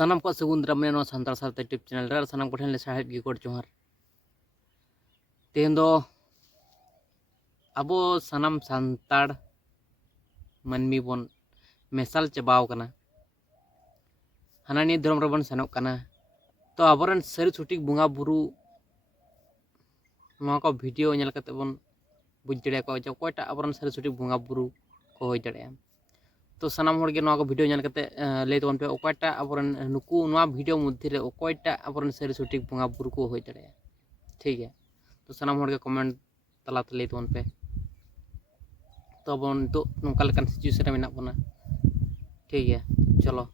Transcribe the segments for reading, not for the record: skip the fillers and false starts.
सानाम को सगुन दाराम नो सानतार सावता YouTube channel रे सानाम को ठेन ले साहेब गी कोड जोहार तेहेन दो अबो सानाम सानतार मानमी बन मेसाल चबाव कना हानानी धर्म रबन सेनोक कना तो आबरन सारी सटीक बुंगा बुरु नोआ को वीडियो नेल कते बन बुझ दड़े को जे कोयटा आबरन सारी सटीक बुंगा बुरु को होय दड़े तो सानाम होड़ के नोआ को वीडियो नेल कते ले तबन पे ओकयटा आबरन नुकु नोआ वीडियो मध्य रे ओकयटा आबरन सारी सटीक बुंगा बुरु को होय दड़े ठीक है। तो सानाम होड़ के कमेंट तला ले तबन पे तो बन तो नोका लेकान सिचुएशन रे मेना बना ठीक है। चलो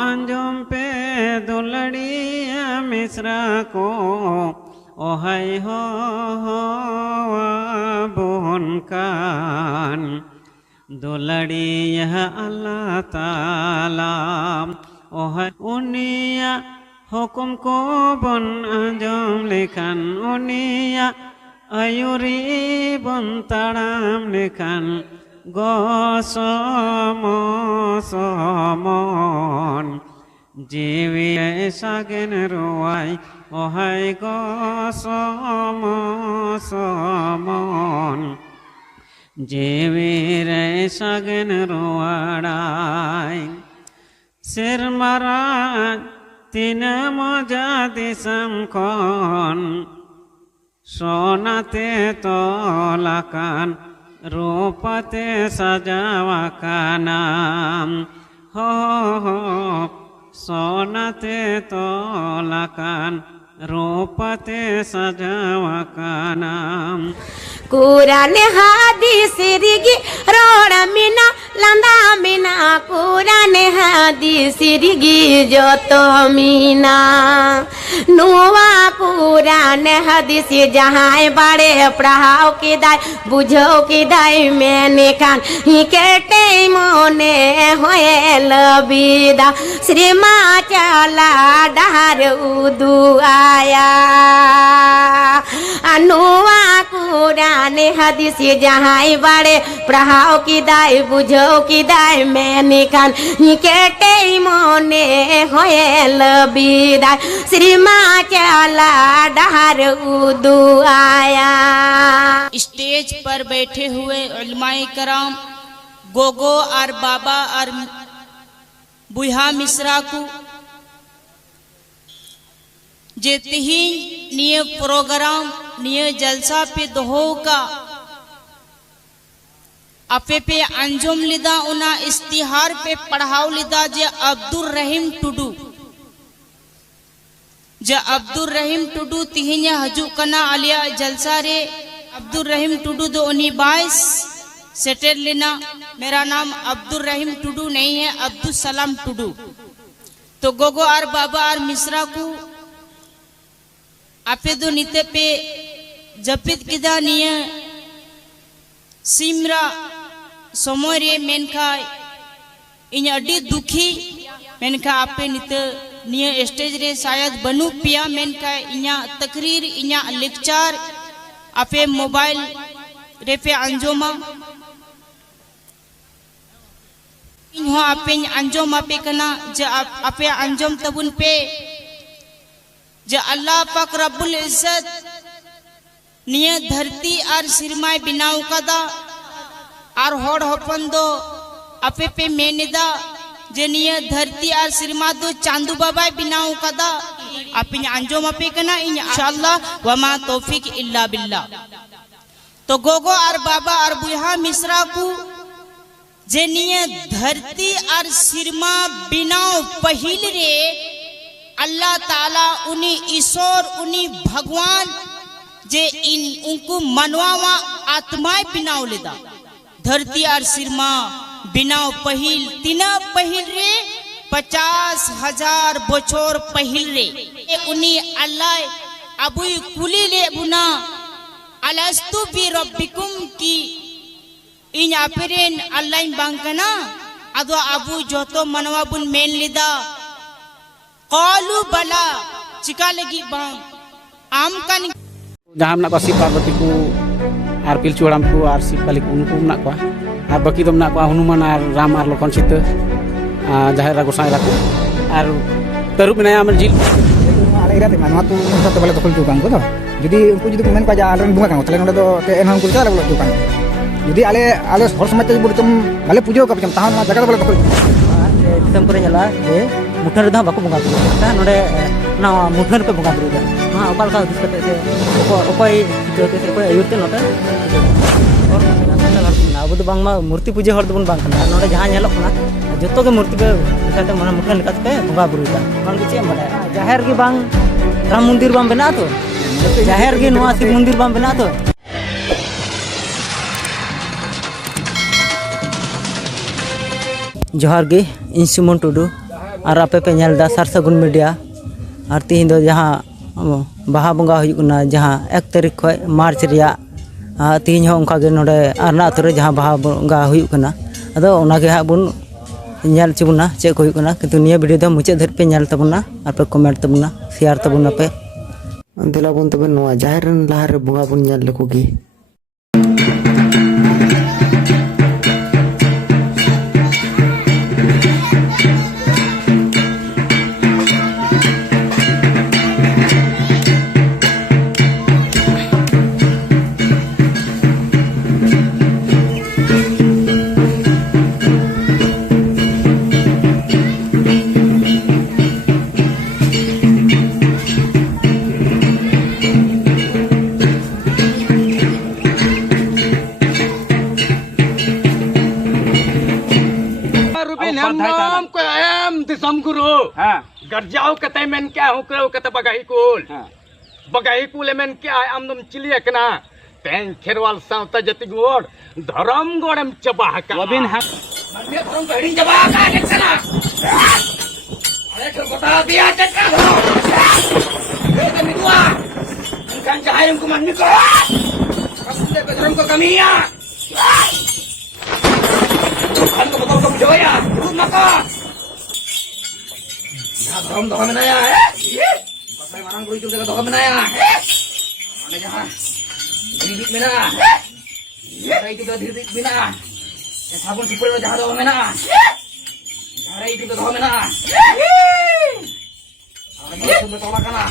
अंजुम पे दुलड़िया मिश्रा को ओहाय हो बोन कान दुलड़िया अल्लाह ताला ओहाय उनिया हुकुम को बन अंजुम लेखान उनिया आयुरी बन ताड़ाम लेखान गोसमन जीवी सागेन रुआई ओहाय गोसमन जीवी रे सागेन रुआड़ाई सिर मारा तीन मजा दिसम कौन सोनाते तोलाकान रूपते सजावा का नाम हो सोनाते तोलाकान रूपते सजावा का नाम कुरान हादीस रिगी रोड मिना लंदा मिना कुरान हादीस रिगी जो तो मीना नुआ कुरान हदीस जहाँ बड़े पढ़ाओ की दाय बुझो की दाय मैंने खान ही के मोने होए लबीदा श्रीमा चला डहार उदू आया अनुआ कुरान हदीस जहाँ बड़े पढ़ाओ की दाय बुझो की दाय मैंने खान ही के मोने होए लबीदा श्रीमा चला डहार उदू आया। स्टेज पर बैठे हुए उलमाए कराम गोगो और बाबा और बुहा मिश्रा को जे तिहिन निये प्रोग्राम निये जलसा पे दोहो का आपे पे अंजुम लिदा उना इस्तिहार पे पढ़ाओ लिदा जे अब्दुल रहीम टुडू जे अब्दुल रहीम टुडू तिहिन्या हजू कना आलिया जलसा रे अब्दुल रहीम टुडू दो उन्हीं 22 सेटेल लेना मेरा नाम अब्दुल रहीम टुडू नहीं है अब्दुल सलाम टुडू। तो गोगो और बाबा और मिश्रा को आपे दो नीते पे जपित किदा निये सिमरा समय रे मेनखा इन अडी दुखी मेनखा आपे नीते निये स्टेज रे शायद बनू पिया मेनखा इन्या तकरीर इन्या लेक्चर आपे मोबाइल रे पे अंजोमा इन्हो आपे अंजोम आपे कना जे आपे अंजोम तबुन पे जे अल्लाह पाक रब्बुल इज्जत निये धरती और सिरमाय बिनाव कदा और होड़ होपन दो आपे पे मेनिदा जे निये धरती और सिरमा दो चांदू बाबा बिनाव कदा आप अंजोम आपे कना इंशाअल्लाह वमा तौफीक इल्ला बिल्लाह। तो गोगो और बाबा और बुहा मिश्रा को जे निये धरती और सिरमा बिनाव पहिल रे अल्लाह ताला उन्हीं ईश्वर उन्हीं भगवान जे इन उनको मनवावा आत्माएं बिनाव लेदा धरती और सिरमा बिनाव पहिल तीना पहिल रे 50,000 बछर पहिल रे उन्हीं अल्लाह अबुई कुली ले बुना अलस्तु बि रब्बिकुम की इन आपेरेन अल्लाह बांकना अदो अबु जोतो मनवा बुन मेन लिदा कालू बला चिका लगी बांग आम कान जहाँ मेना शिव पार्वती को और पिलचू हड़ाम को और शिव काली को उनको मेना को और बाकी तो मेना को हनुमान और राम और लखन सीता जाहेर गोसाई को और तरुप मेना आम जिल आले इरा मानवा तो उनका तो बले दखल चुकान को तो जदी उनको जदी को मेन का जा आलन बुंगा कान तले नोडे तो ते एन हम को चला बले चुकान जदी आले आले हर समाज ते बुरचम भले पूजा का पचम ताहन जगह बले दखल दिसम करे जाला जे मुठन रे बाको बुंगा बुरु नोडे ना मुठन पे बुंगा बुरु हाँ ओकाल का दिस कते से ओकोय जोते से ओकोय आयुरते नोटे और अब तो बांगमा मूर्ति पूजा हर दबन बांग कना नोडे जहां नेलोक कना जतो के मूर्ति पे लेकाते माने मुठन लेकाते पे बुंगा बुरु दा बांग के चे माने जाहेर के बांग राम मंदिर बांग बना तो जाहेर के नवा शिव मंदिर बांग बना तो जोहार गे इन सुमन टुडू और आपे पे नेलदा सारसागुन मीडिया और तीन दो जहाँ बाहा बंगा हुयुकना जहाँ 1 तारीख खय मार्च रिया तीन हो उनका गे नोडे आरना अतरे जहाँ बाहा बंगा हुयुकना अदो ओनागे हा बुन नेल चिबुना चे को हुयुकना किंतु निया वीडियो द मुचे धर पे नेल तबुना और पे कमेंट तबुना शेयर तबुना पे दिला बुन तबे नोआ जाहेर लाहार बंगा बुन नेल लेको गे नाम को एम दिसम गुरु गरजाओ कते मेन क्या हो करो कते बगाही कुल बगाही कुल मेन क्या आम दम चिलिया कना तेन खेरवाल सावता जति गोड़ धरम गोड़म चबा का अबिन हा मन्ने धरम गहड़ी चबा का देखना अरे तो बता दिया चक्का ए तो मिदुआ kan cahaya को मन को कसले पे धरम को कमिया kan ko betul ko joya urut maka ya धरम दो menaya pasai marang guru juga दो menaya mana jangan didik mena cara itu do didik mena ya sabun sipur jangan दो mena cara itu दो mena ini tolak kana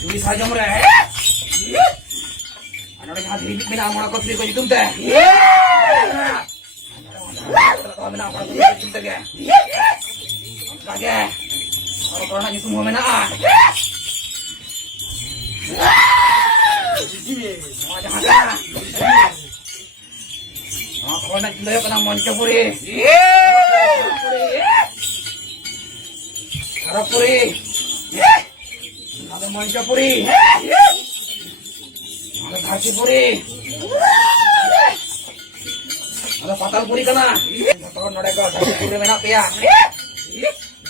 Duli saja mereka. Anak jangan didik mena mana kau beri kau jutum teh. Kau mena apa kau jutum teh ke? Lagi. Kalau kau nak jutum mena ah. Jangan jangan. Kau nak jual kena moncopuri. Karapuri. Ada Mancapuri, ada Khachipuri, ada Patalpuri kana. Tahun nade ka Khachipuri mena pia.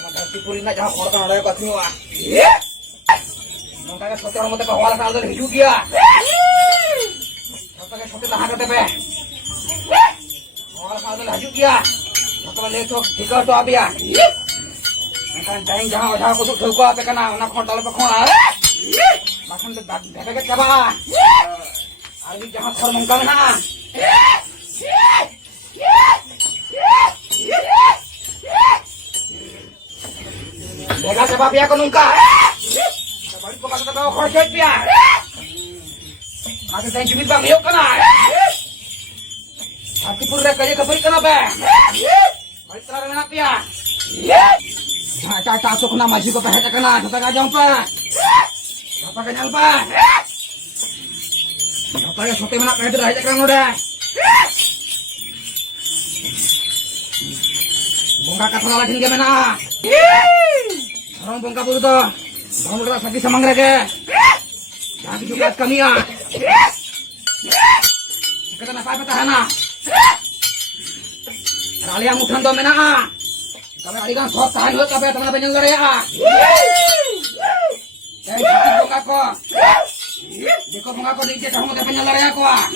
Khachipuri na jaha khor kana nade ka thua. Nongka ka sote mate ka wala sal hiju gya. Sote ka sote taha kate pe. Wala sal hiju gya. Sote le to dikar to abia. Kan jaing jaha jaha ko thul ko ape kana na khon dal pe khona makan de daga ke chaba ari jaha khor mongka na daga chaba pia ko nungka bari ko ka ta khor chet pia ate tai jibit bang yok kana ati purre kaje ka bari kana be bari tra na pia Caca asuk na maju ke pehet kena, kita kajang pa. Apa kenyal pa? Apa ya sote mana pehet dah kena udah. Bongga kata lala tinggi mana? Orang bongga bulu tu, orang bulu sakit samang lagi. Jangan juga kami ya. Kita nak apa tahan ah? Kalian mukan tu mana? Kami hari kan sok tahan lu tapi teman penyeng lari ah. Jadi bongga ko. Jika bongga ko di kamu tu penyeng lari aku ah.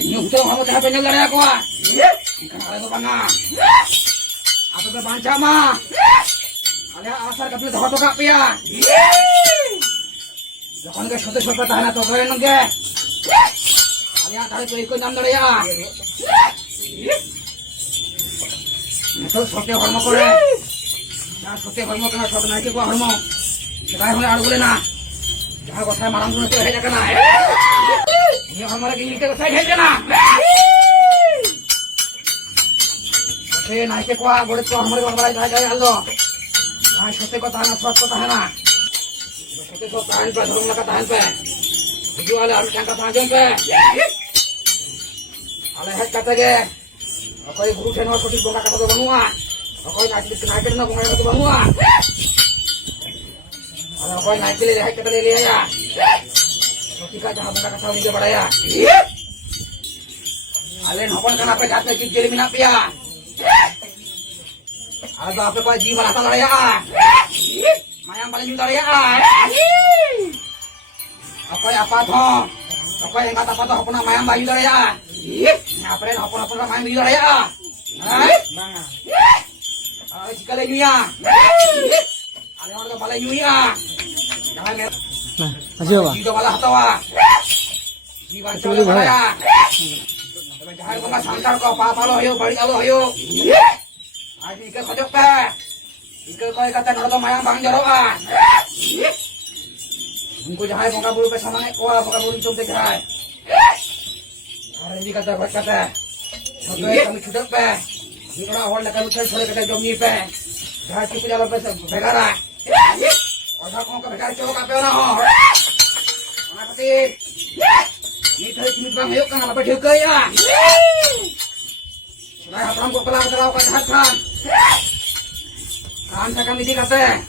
Nyuh tu kamu tu penyeng lari aku ah. Ikan ada tu bangga. Apa tu bancam ah? Kalian asal kapil dah tu kapia. Jangan ke shote tahan atau kalian nge. Kalian tarik tu ikut jam lari ah. Itu shote hormo kore. Ya shote hormo kena shote naik ke hormo. Sekarang hone aru boleh na. Jangan kau saya malam tu hej kena. Ini hormo lagi ini ke saya hej kena. Shote naik ke kuah boleh tu hormo lagi balai jaya aldo. Nah shote kau tahan shote kau tahan na. Shote kau tahan pe hormo lagi tahan pe. Jual aru jangka tahan pe. Alai hej kata je. Ako'y guru channel ko dito bongga kata bangua. Ako'y naikil na bongga kata bangua. Ako'y naikil lihat kata liya ya. Ketika jahat bongga kata hindi baraya. Alen hapon kana pe jat pe jeli minap ya. Ada apa pa ji balata baraya. Mayang paling baraya. Ako'y apa tho. Ako'y engat apa tho hapon mayang bayu baraya. Ngapain hapon main video raya? Hai? Jika lagi ya. Ada orang balai ya. Jangan mer. Nah, masih apa? Video malah tawa. Jiwa coba raya. Jangan kau santar kau apa lo yo balik lo yo. Aji ikan kau pe. Ikan kau kata orang mayang bang jorokan. Engkau jangan bongkar bulu pe sama kau bongkar bulu cum tegrai. Hari ini kata buat kata, sampai kami sudah pe, ini orang awal nak kami cari kata jom ni pe, dah cukup jalan pe begara, orang kau begara cakap apa orang ho, orang kati, ni tadi kini bang yuk kan apa juga ya, sudah apa kau pelak terlalu kata kan, kan kami di kata,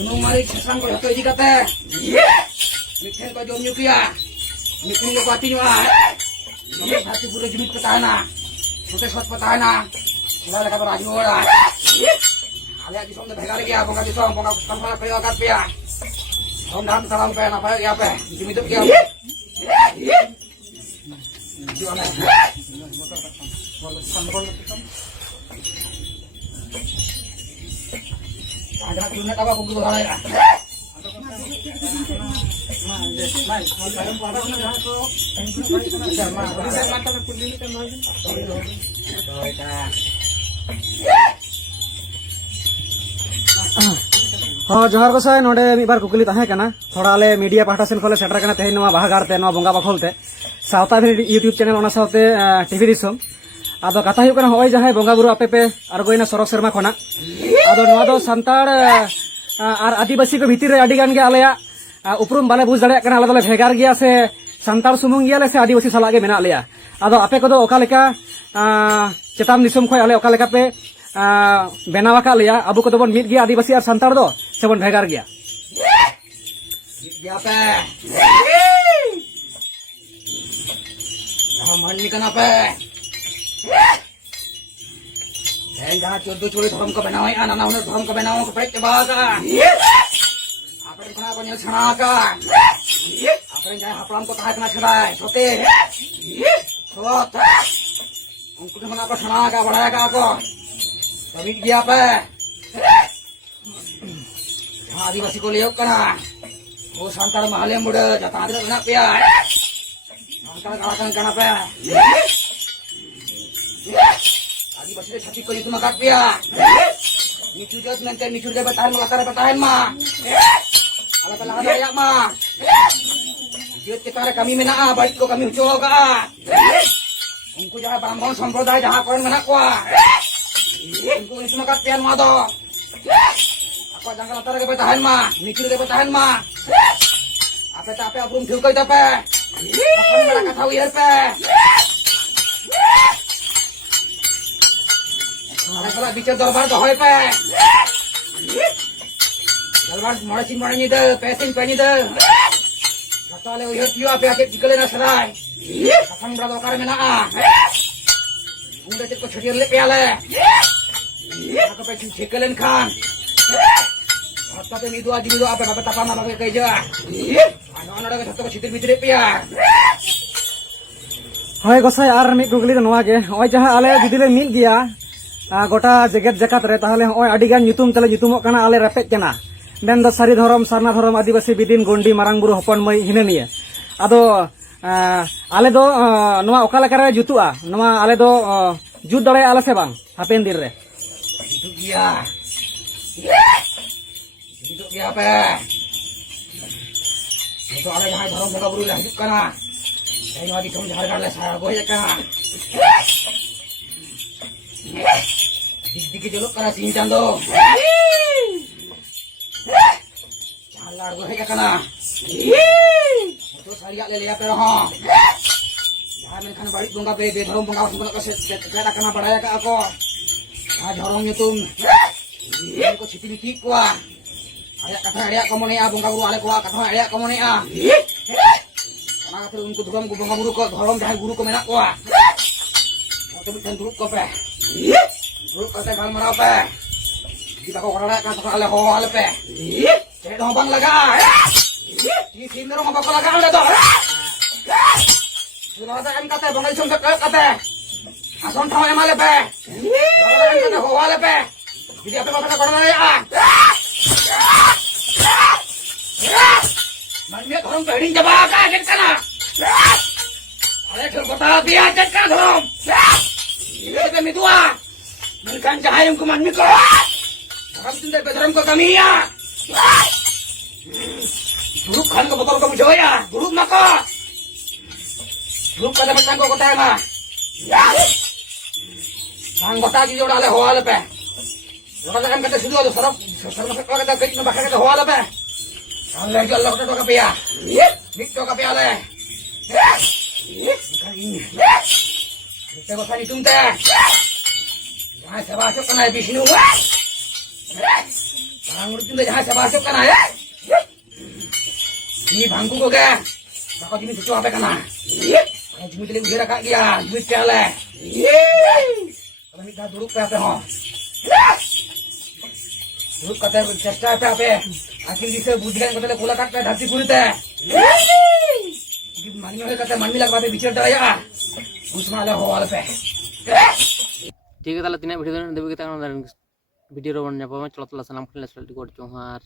ini mari sekarang kau jatuh di kata. Mikir kau jom nyukia, mikir kau hati nyua, mikir hati pura jumit petahana, sudah suat petahana, sudah lekat raju orang. Alia di sana dah kali dia, bongkar di sana, bongkar tanpa kaya kat dia. Om dah salam pe, apa ya pe, jumit tu kia. Jualan. Ada dunia apa kuku halai lah. हाँ जोहार को साय नोडे मिबार कुकुली ताहे कना थोड़ा आले media पाहटा Sen खोले shutter कना तेहे नवा बाहागारते नवा बोंगा बाखोलते सावता भी यूट्यूब चैनल ओना सावते टीवी दिसम आदो कथा हुई कना होय जहाय बोंगा बुरु आपे पे आरगोइना सरक सेरमा खना आदो नवा दो संताड़ आर आदिवासी को भीतर रे आडी गान गे आलेया उपरुम बाले बुझ दाड़े कना आले दले भेगार गिया से संताड़ सुमुंग गिया ले से आदिवासी साला गे मेना लेया आदो आपे को दो ओका लेका चेताम दिसम खोय आले ओका लेका पे बेनावा का लिया अबू को तो बन मिट गया आदिवासी और संताड़ दो से बन भेगार गया पे मन निकना पे जहाँ 14 चोरी धर्म को बनाओ नाना उन्हें धर्म को बनाओ कपड़े के बाद आपने इतना को नहीं छना का आपने जहाँ हपलाम को कहा इतना छना है छोटे छोट उनको तो मना को छना का बढ़ाया का को तभी गया पे जहाँ आदिवासी को ले कना वो संताड़ महले मुड़े जाता आदर ना पिया संताड़ कालाkan कना पे आदिवासी के छाती को इतना काट पिया नीचू जत नंतर नीचू दे बतान मलाकार बतान मा आला तला ada ya ma dia kita kami mena baik ko kami ucoga उनको जहाँ ब्राह्मण संप्रदाय जहाँ कौन मना को उनको itu makat pian ma do apa jangka latar ke betahan ma mikir ke betahan ma Apa tak apa belum juga itu apa? Apa mereka tahu ya apa? Kalau bicara dorbar tu hoy apa? Dorbar mana ni dah, pesin ni dah. Kata le uyat you apa akit dikale na sarai. Apa mereka kar mena ah. Udah cek ko chhir le piale. Aku pe chikalen khan. Tapi itu aja itu apa tapa nama pakai kerja. Anak-anak ke satu citir bitir piar. হয় গোসাই আর meet গুগলি নোয়া গে ওই যাহা আলে যদি লে meet গিয়া গোটা জেগেত জাকাত রে তাহলে ওই আডি গান nyutum তালে nyutumok kana আলে রেপেট কেনা দেন দ সারি ধরম সারনা ধরম আদিবাসী বিদিন গন্ডি মারাং বুরু হপন মই হিনে নিয়ে আদো আলে do নোয়া ওকা লেকারে জুতুয়া নোয়া আলে do জুত দড়ে আলে সে বাং হাপেন দিন রে Itu dia. Itu dia apa? Itu ada yang dorong muka buru lah hidup kana. Saya mau dikom jahar kana saya goye kana. Dikit jeluk kana sincan do. Jalar goye kana. Itu saya lele apa ha. Jangan kan balik bunga be dorong bunga bunga ka saya kana badaya ka ako. Dorong nyutum. Ini ko citi citi kuah. Ada kata ada kamu nih abang kaburu ada kuah kata ada kamu nih ah. Karena kata unku tukang kubang kaburu kok dorong jahat guru kau menak kuah. Kau bukan turut kau pe. Turut kata kal marau pe. Kita kau kerana kata kau ale hoa ale pe. Cek dong bang laga. Di sini dong apa laga ada tu. Sudah ada kan kata bang isung kata. Asal tahu yang mana pe. Orang kata hoa ale pe. Jadi apa kata kau mana ya? Manmia dorong berin jaba ka agit kana. Ale thur kota dia ajat ka dorong. Ini ke midua. Merkan jahayam ku manmi ko. Orang tunda bedaram ko kami ya. Buruk kan ko motor ko mujoya. Buruk maka. Buruk kada macam ko kota ma. Sang kota ji joda ale hoa le pe. Orang kan kata sudah sarap kata kait na bakal kata hoa le pe. Allah Allah kata to kapia. Nik to kapia le. Ini. Kita ko sani tumte. Jangan sebasuk kana Vishnu. Barang urut tumte jangan sebasuk kana ya. Ini bangku ko ke. Bakal ini cucu apa kana. Kalau jumi teling gira kak dia, duit kale. Kalau minta duduk pe apa ho. Duduk kata cesta pe apa. Akhir di se budikan kata kula kat pe dhati purite. Jadi manyo he kata manmi lag baate bichar daya. Usma ala ho ala pe. ठीक है ताला तीन video देबे के video रो बन जाबो चलो तला सलाम खले चल कोड चोहार